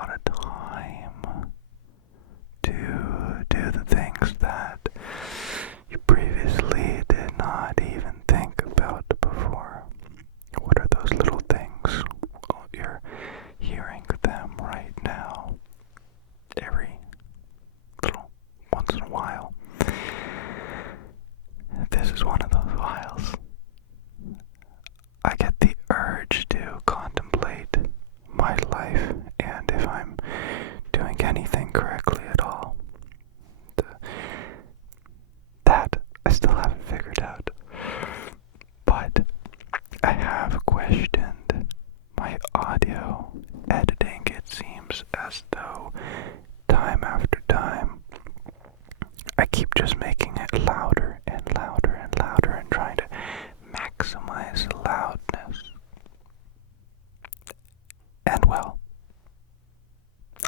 lot of time to do the things that you previously did not even think about before. What are those little things? Well, you're hearing them right now. Every little once in a while. This is one of those whiles. I get the urge to contemplate my life and if I'm doing anything correctly at all. That I still haven't figured out. But I have questioned my audio editing. It seems as though time after time I keep just making it louder and louder and louder and trying to maximize the loudness. And well,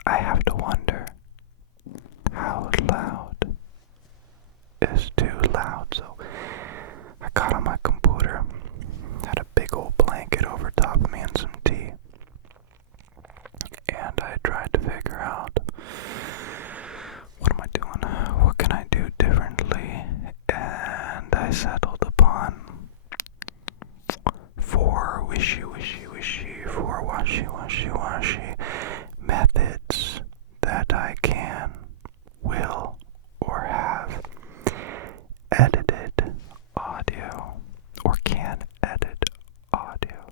I have to wonder how loud is too loud. So I got on my computer, had a big old blanket over top of me and some tea, and I tried to figure out, what am I doing? What can I do differently? And I settled upon four washy methods that I can, will, or have edited audio, or can edit audio.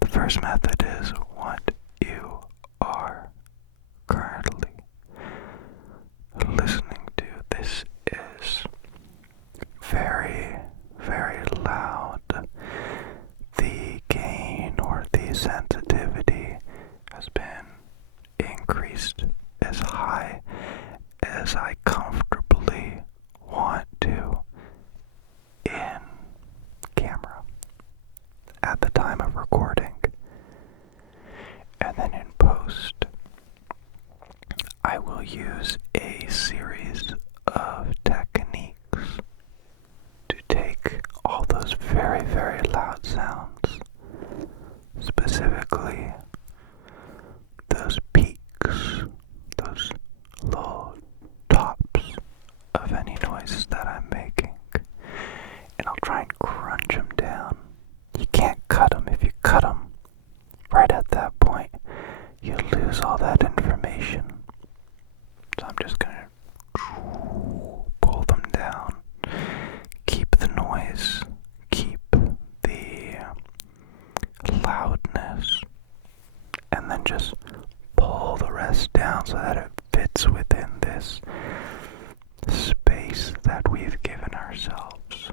The first method is what you are currently listening to. This is very, very loud. The gain or the sensitivity has been increased as high as I comfortably want to in camera at the time of recording. And then in post, I will use a series of techniques to take all those very, very loud sounds, specifically those peaks, those low tops of any noises that I'm making, and I'll try and crunch them down. You can't cut them. If you cut them right at that point, you lose all that information. So I'm just gonna pull them down, keep the noise, keep the loudness, and then just pull the rest down so that it fits within this space that we've given ourselves.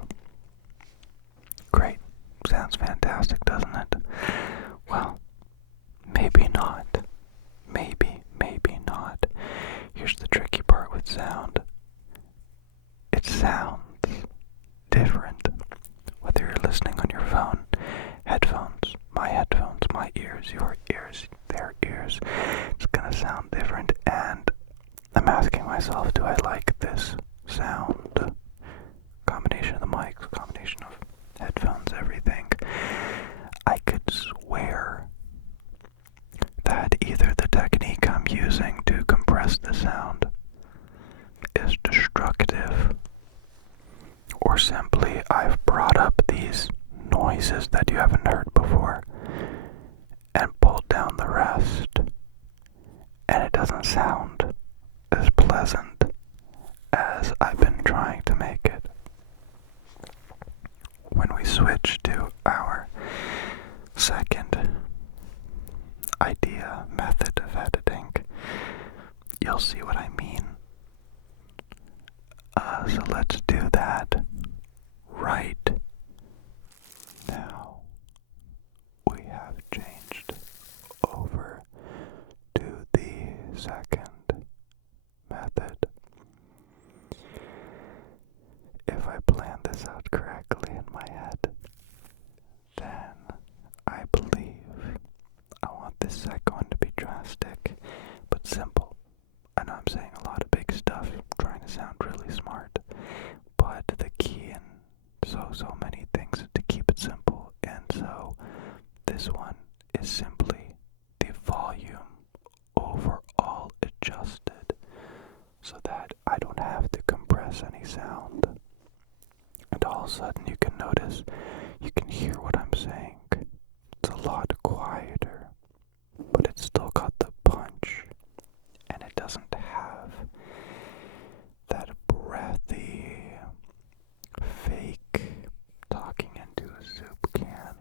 Great. Sounds fantastic, doesn't it? Well, maybe not. Maybe not. Here's the tricky part with sound. It sounds different. Whether you're listening on your phone, headphones, my ears, your ears, their ears, it's gonna sound different, and I'm asking myself, do I like this sound? Combination of the mics, combination of headphones, everything. I could swear that either the technique I'm using to compress the sound is destructive, or simply I've brought up these noises that you haven't heard before and pulled down the rest, and it doesn't sound as pleasant as I've been trying to make it. When we switch to our second idea, method of editing, you'll see what I mean. So let's do that right now. We have changed over to the second method. If I plan this out correctly in my head, then I believe I want this second one to be drastic but simple. I know I'm saying a lot of big stuff, trying to sound really smart, but the key and so adjusted so that I don't have to compress any sound. And all of a sudden you can notice, you can hear what I'm saying. It's a lot quieter, but it's still got the punch, and it doesn't have that breathy, fake, talking into a soup can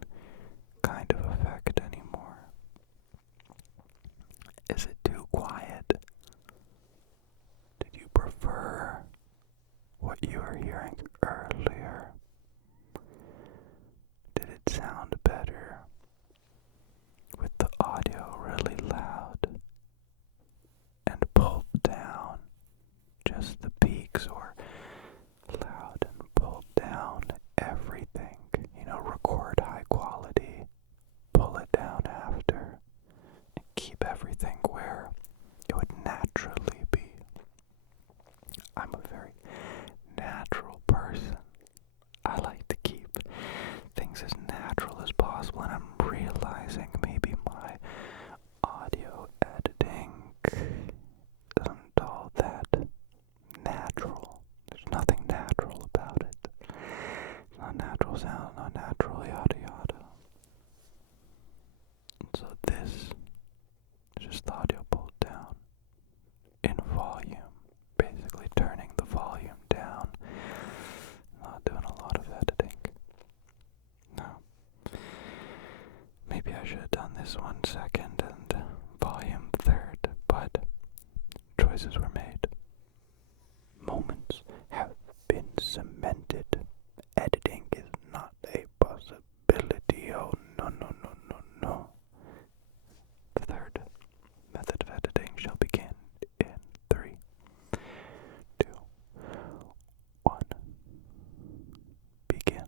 kind of effect anymore. Is it too quiet? Did you prefer what you were hearing earlier? Did it sound better with the audio really loud and pulled down just the peaks, or loud and pulled down everything? You know, record high quality, pull it down after, and keep everything where it would naturally be. I'm a very natural person. I like to keep things as natural as possible, and I'm realizing maybe my audio editing isn't all that natural. There's nothing natural about it. It's not natural sound, not natural yada yada. And so this is just the audio pulled down in volume, basically turning the volume down, not doing a lot of editing. No. Maybe I should have done this one second and volume third, but choices were made. Moments have been cemented. Editing is not a possibility. Oh, no, no, no, no, no. The third method of editing shall begin in 3, 2, 1. Begin.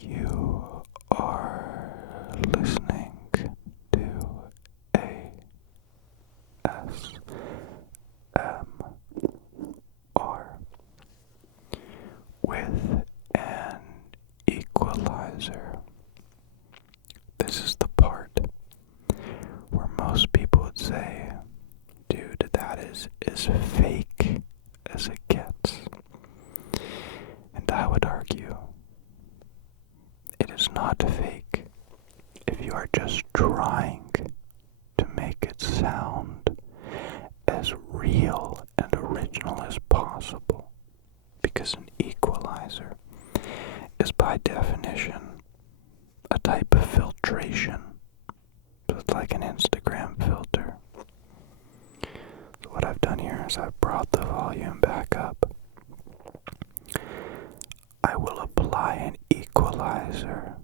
You are listening to ASMR with an equalizer. This is the part where most people would say, dude, that is as fake as it gets. And I would argue, it is not fake if you are just trying to make it sound as real and original as possible. Because an equalizer is by definition a type of filtration. So it's like an Instagram filter. So what I've done here is I've brought the volume back up. I will apply an equalizer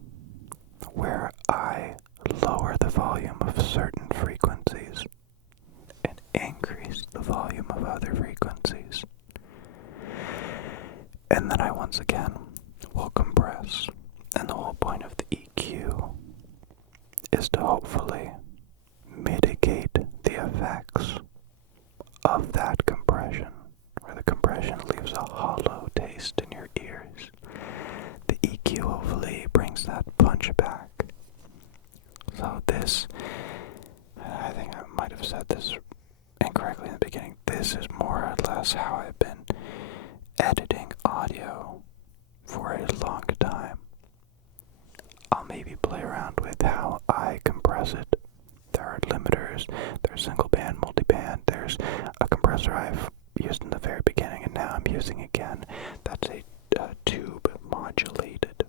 where I lower the volume of certain frequencies and increase the volume of other frequencies. And then I once again will compress. And the whole point of the EQ is to hopefully mitigate the effects of that compression, where the compression leaves a hollow taste in your ears. The EQ hopefully brings that punch back. So this, I think I might have said this incorrectly in the beginning, this is more or less how I've been editing audio for a long time. I'll maybe play around with how I compress it. There are limiters, there's single band, multi-band, there's a compressor I've used in the very beginning and now I'm using again. That's a tube modulated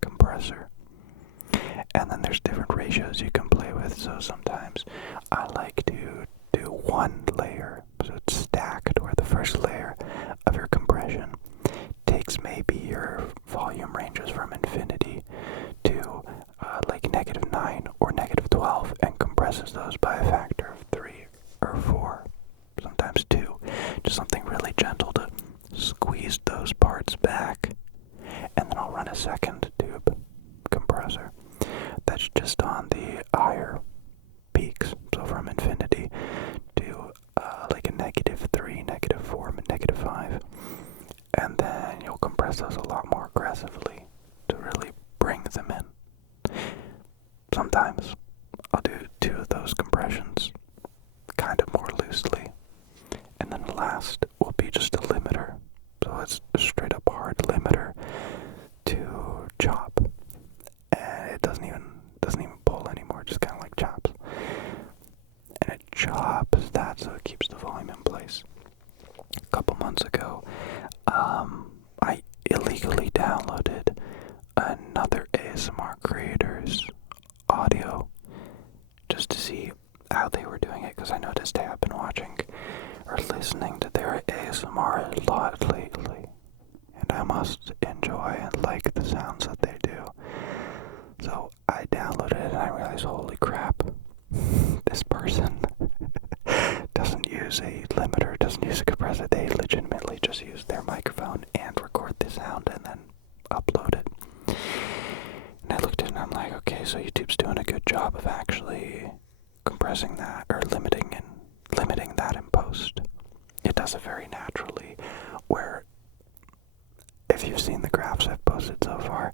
compressor. And then there's different ratios you can play with, so sometimes I like to do one layer, so it's stacked, where the first layer of your compression takes maybe your volume ranges from infinity to like -9 or -12 and compresses those by a factor of 3 or 4, sometimes 2. Just something really gentle to squeeze those parts back. And then I'll run a second tube compressor that's just on the higher peaks, so from infinity to like a -3, -4, -5. And then you'll compress those a lot more aggressively to really bring them in. Sometimes I'll do 2 of those compressions loosely. And then the last will be just a limiter. So it's a straight up hard limiter to chop. And it doesn't even pull anymore, it just kinda like chops. And it chops that so it keeps the volume in place. A couple months ago, I illegally downloaded another ASMR creator's audio just to see how they were doing it, because I noticed I have been watching or listening to their ASMR a lot lately, and I must enjoy and like the sounds that they do. So I downloaded it and I realized, holy crap, this person doesn't use a limiter, doesn't use a compressor. They legitimately just use their microphone and record the sound and then upload it. And I looked at it and I'm like, okay, so YouTube's doing a good job of actually compressing that or limiting that in post. It does it very naturally, where if you've seen the graphs I've posted so far,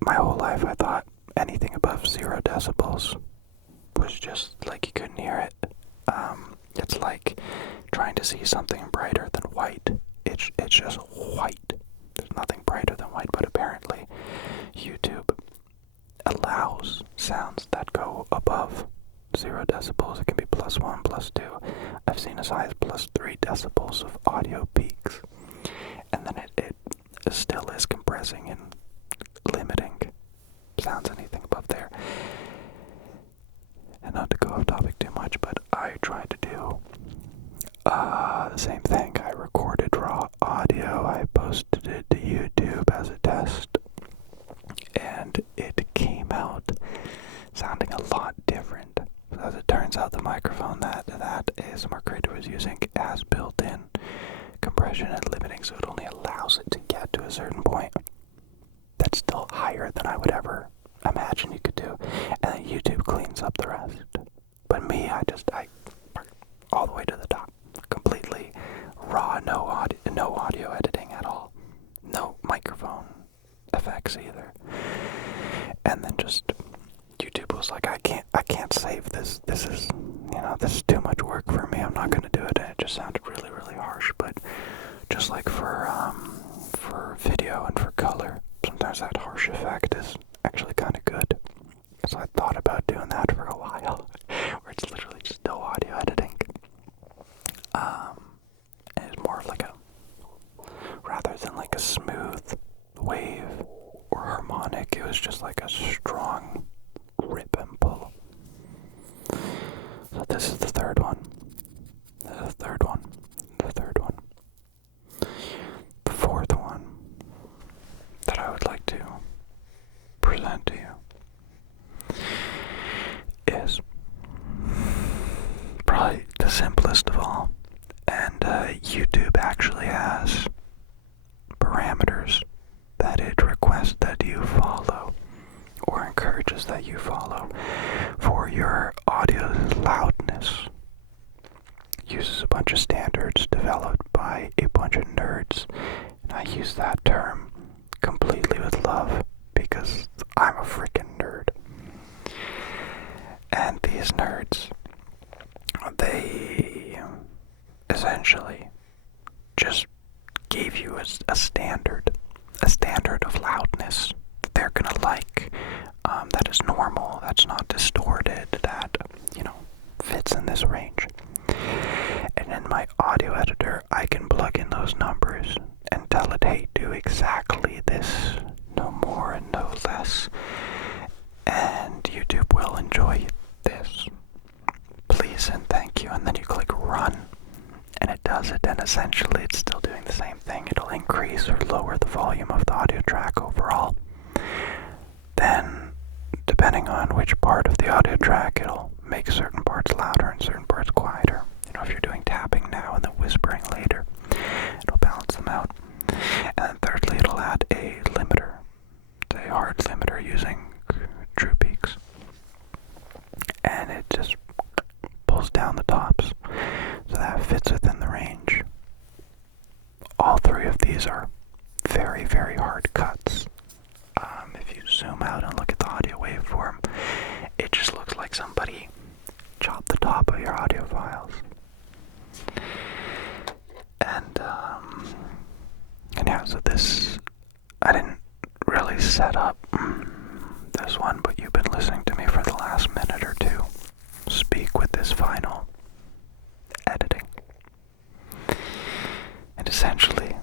my whole life I thought anything above 0 decibels was just like you couldn't hear it. It's like trying to see something brighter than white. It's just white. There's nothing brighter than white, but apparently YouTube allows sounds that go above 0 decibels. It can be +1, +2. I've seen as high as +3 decibels of audio peaks. And then it still is compressing and limiting sounds anything above there. And not to go off topic too much, but I tried to do the same thing. I recorded raw audio, I posted it to YouTube as a test, and it came out sounding a lot different. As it turns out, the microphone that ASMR creator was using has built-in compression and limiting, so it only allows it to get to a certain point that's still higher than I would ever imagine you could do, and then YouTube cleans up the rest. But me, I all the way to the top, completely raw, no audio editing at all, no microphone effects either. And then just YouTube was like, I can't save this. This is too much work for me. I'm not gonna do it. And it just sounded really, really harsh. But just like for video and for color, sometimes that harsh effect is actually kind of good. So I thought about doing that for a while, where it's literally just no audio editing. And it's more of like rather than like a smooth wave or harmonic, it was just like a strong rip and pull. So this is the third one. The third one. The fourth one that I would like to present to you is probably the simplest of all, and YouTube actually has parameters that it requests that you follow or encourages that you follow for your audio's loudness. It uses a bunch of standards developed by a bunch of nerds, and I use that term completely with love because I'm a freaking nerd. And these nerds, they essentially just gave you a standard of loudness that they're gonna like, that is normal, that's not distorted, that, fits in this range. And in my audio editor, I can plug in those numbers and tell it, hey, do exactly this, no more and no less, and YouTube will enjoy this. Please and thank you. And then you click run, and it does it, and essentially it's still doing the same thing. It'll increase or lower the volume of the audio track overall. Then, depending on which part of the audio track, it'll make certain parts louder and certain parts quieter. If you're doing tapping now and then whispering later, it'll balance them out. And then thirdly, it'll add a limiter. It's a hard limiter using true peaks. And it just pulls down the tops so that fits within the range. All three of these are very, very hard cuts. If you zoom out and look at the audio waveform, it just looks like somebody up the top of your audio files. And yeah, so this, I didn't really set up this one, but you've been listening to me for the last minute or two speak with this final editing. And essentially,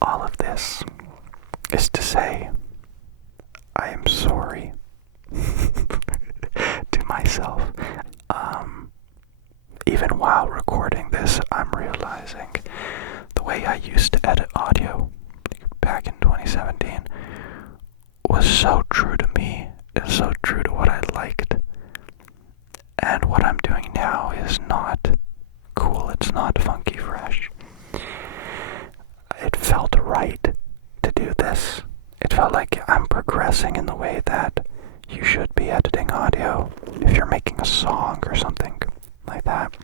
all of this is to say, I am sorry to myself. Even while recording this, I'm realizing the way I used to edit audio back in 2017 was so true to me, is so true to what I liked. And what I'm doing now is not cool, it's not funky fresh. It felt right to do this. It felt like I'm progressing in the way that you should be editing audio if you're making a song or something like that.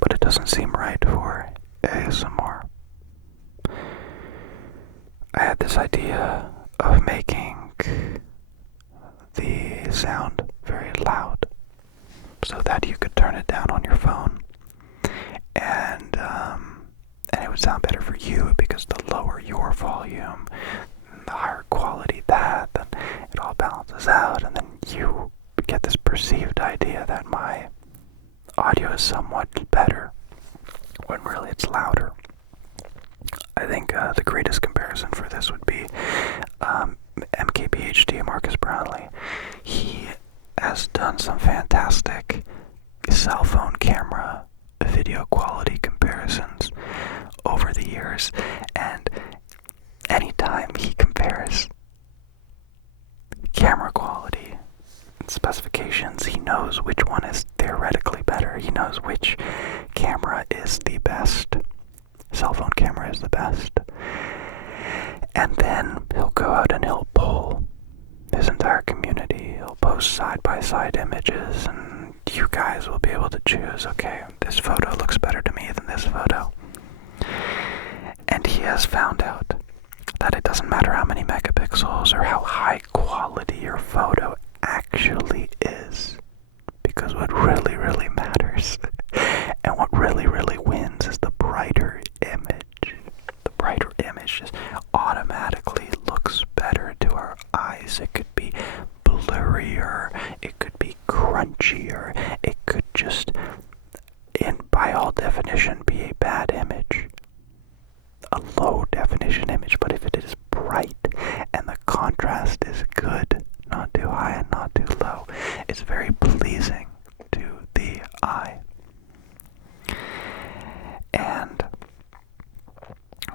But it doesn't seem right for ASMR. I had this idea of making the sound very loud so that you could turn it down on your phone, and it would sound better for you, because the lower your volume, the higher quality that, then it all balances out, and then you get this perceived idea that my audio is somewhat better, when really it's louder. I think the greatest comparison for this would be MKBHD, Marcus Brownlee. He has done some fantastic cell phone camera video quality comparisons over the years, and anytime he compares camera quality and specifications, he knows which one is theoretically better. He knows which camera is the best. Cell phone camera is the best. And then he'll go out and he'll poll his entire community. He'll post side-by-side images, and you guys will be able to choose, okay, this photo looks better to me than this photo. And he has found out that it doesn't matter how many megapixels or how high quality your photo actually is, because what really, really matters and what really, really wins is the brighter image. The brighter image just automatically looks better to our eyes. It could be blurrier, it could be crunchier, it could just, by all definition, be a bad image. A low definition image, but if it is bright and the contrast is good, not too high and not too low, it's very pleasing to the eye. And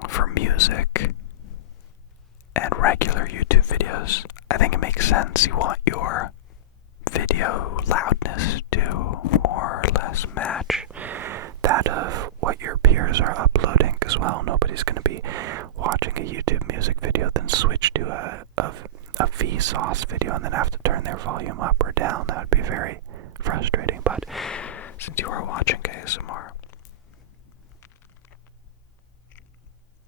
for music and regular YouTube videos, I think it makes sense. You want your video loudness to more or less match that of what your peers are uploading as well. Nobody's going to be watching a YouTube music video, then switch to a Vsauce video and then have to turn their volume up or down. That would be very frustrating. But since you are watching ASMR,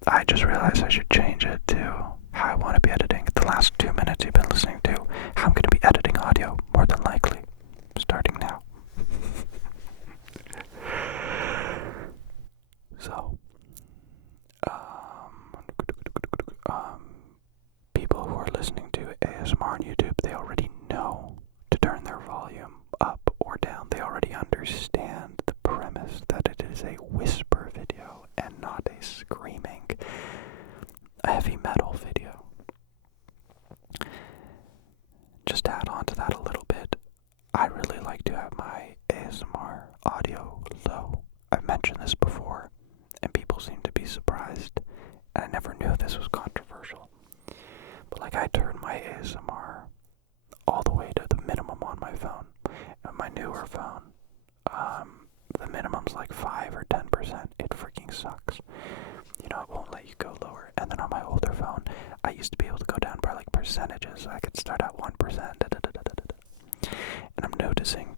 I just realized I should change it to how I want to be editing. The last 2 minutes you've been listening to how I'm going to be editing audio, more than likely, starting now. So, people who are listening to ASMR on YouTube, they already know to turn their volume up or down. They already understand the premise that it is a whisper video and not a screaming, heavy metal video. Just to add on to that a little bit, I really like to have my ASMR audio low. I've mentioned this before, and people seem to be surprised, and I never knew this was controversial. But like, I turn my ASMR all the way to the minimum on my phone. On my newer phone, the minimum's like 5 or 10%. It freaking sucks. You know, it won't let you go lower. And then on my older phone, I used to be able to go down by like percentages. I could start at 1%. And I'm noticing,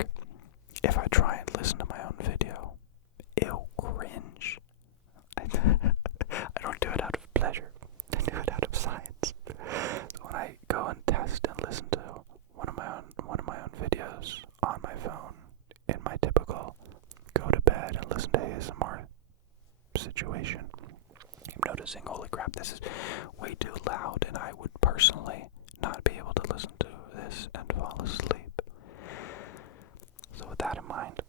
if I try and listen to my own video, it'll cringe. I don't do it out of pleasure. I do it out of science. So when I go and test and listen to one of my own videos on my phone, in my typical go to bed and listen to ASMR situation. I'm noticing, holy crap, this is way too loud, and I would personally not be able to listen to this and fall asleep. So with that in mind,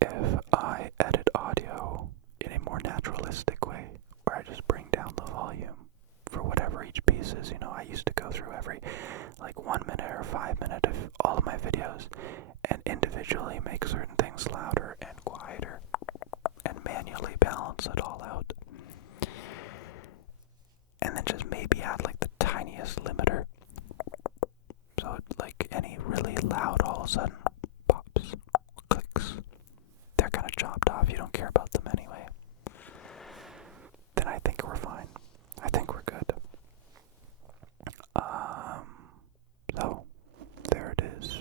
if I edit audio in a more naturalistic way, where I just bring down the volume for whatever each piece is, I used to go through every 1 minute or 5 minute of all of my videos and individually make certain things louder and quieter and manually balance it all out. And then just maybe add the tiniest limiter. So any really loud all of a sudden pops, clicks, they're kind of chopped off. You don't care about them anyway. Then I think we're fine. I think we're good. So there it is.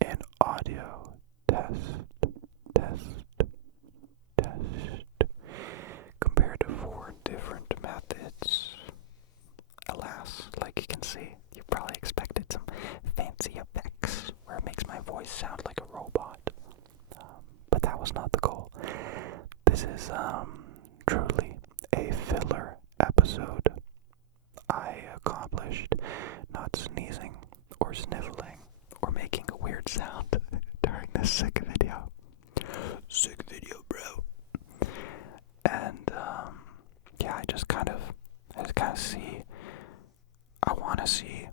In audio test. Compared to 4 different methods. Alas, like you can see, you probably expected some fancy effects where it makes my voice sound like a robot. But that was not the goal. This is truly a filler episode. I accomplished not sneezing or sniffling or making a weird sound during this sick video. Sick video, bro. And yeah, I just kind of see. I want to see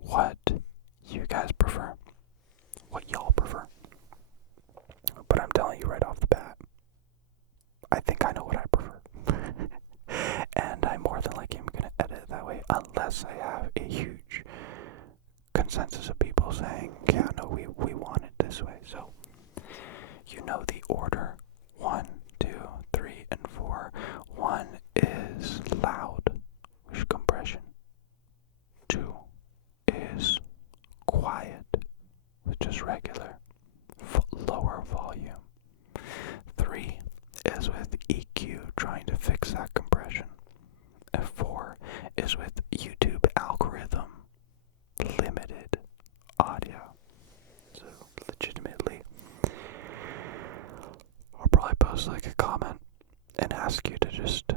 what you guys prefer, what y'all prefer. But I'm telling you right off the bat, I think I know what I prefer. And I more than likely am going to edit it that way unless I have a huge consensus of people saying, yeah, no, we want it this way. So, the order. 1, 2, 3, and 4. 1 is loud, which is compression. 2 is quiet, which is regular, lower volume. 3 is with EQ, trying to fix that compression. And 4 is with YouTube algorithm, limited audio. So legitimately, I'll probably post a comment and ask you to just,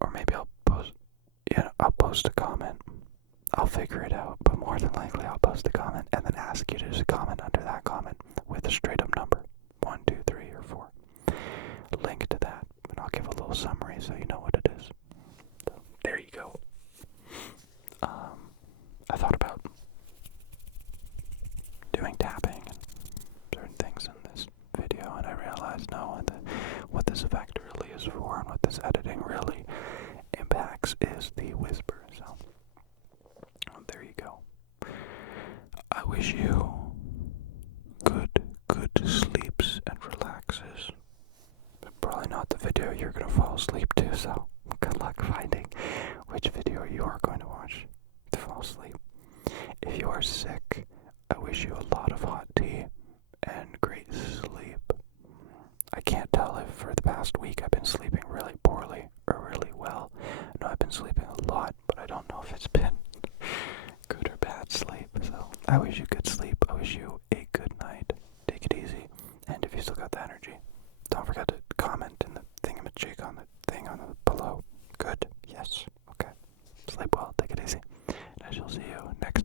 or maybe I'll post a comment. I'll figure it out, but more than likely I'll post a comment and then ask you to just comment under that comment with a straight up number, 1, 2, 3, or 4. Link to that, and I'll give a little summary so you know what it is. So, there you go. I thought about doing tapping and certain things in this video, and I realized no, what this effect really is for and what this editing really impacts is the whisper. So there you go. I wish you good sleeps and relaxes. Probably not the video you're gonna fall asleep to, so good luck finding which video you are going to watch to fall asleep. If you are sick, I wish you a lot of hot tea and great sleep. I can't tell if for the past week I've been sleeping really poorly or really well. No, I've been sleeping a lot, but I don't know if it's been good or bad sleep. So I wish you good sleep. I wish you a good night. Take it easy. And if you still got the energy, don't forget to comment in the thingamajig on the thing on the below. Good? Yes. Okay. Sleep well. Take it easy. And I shall see you next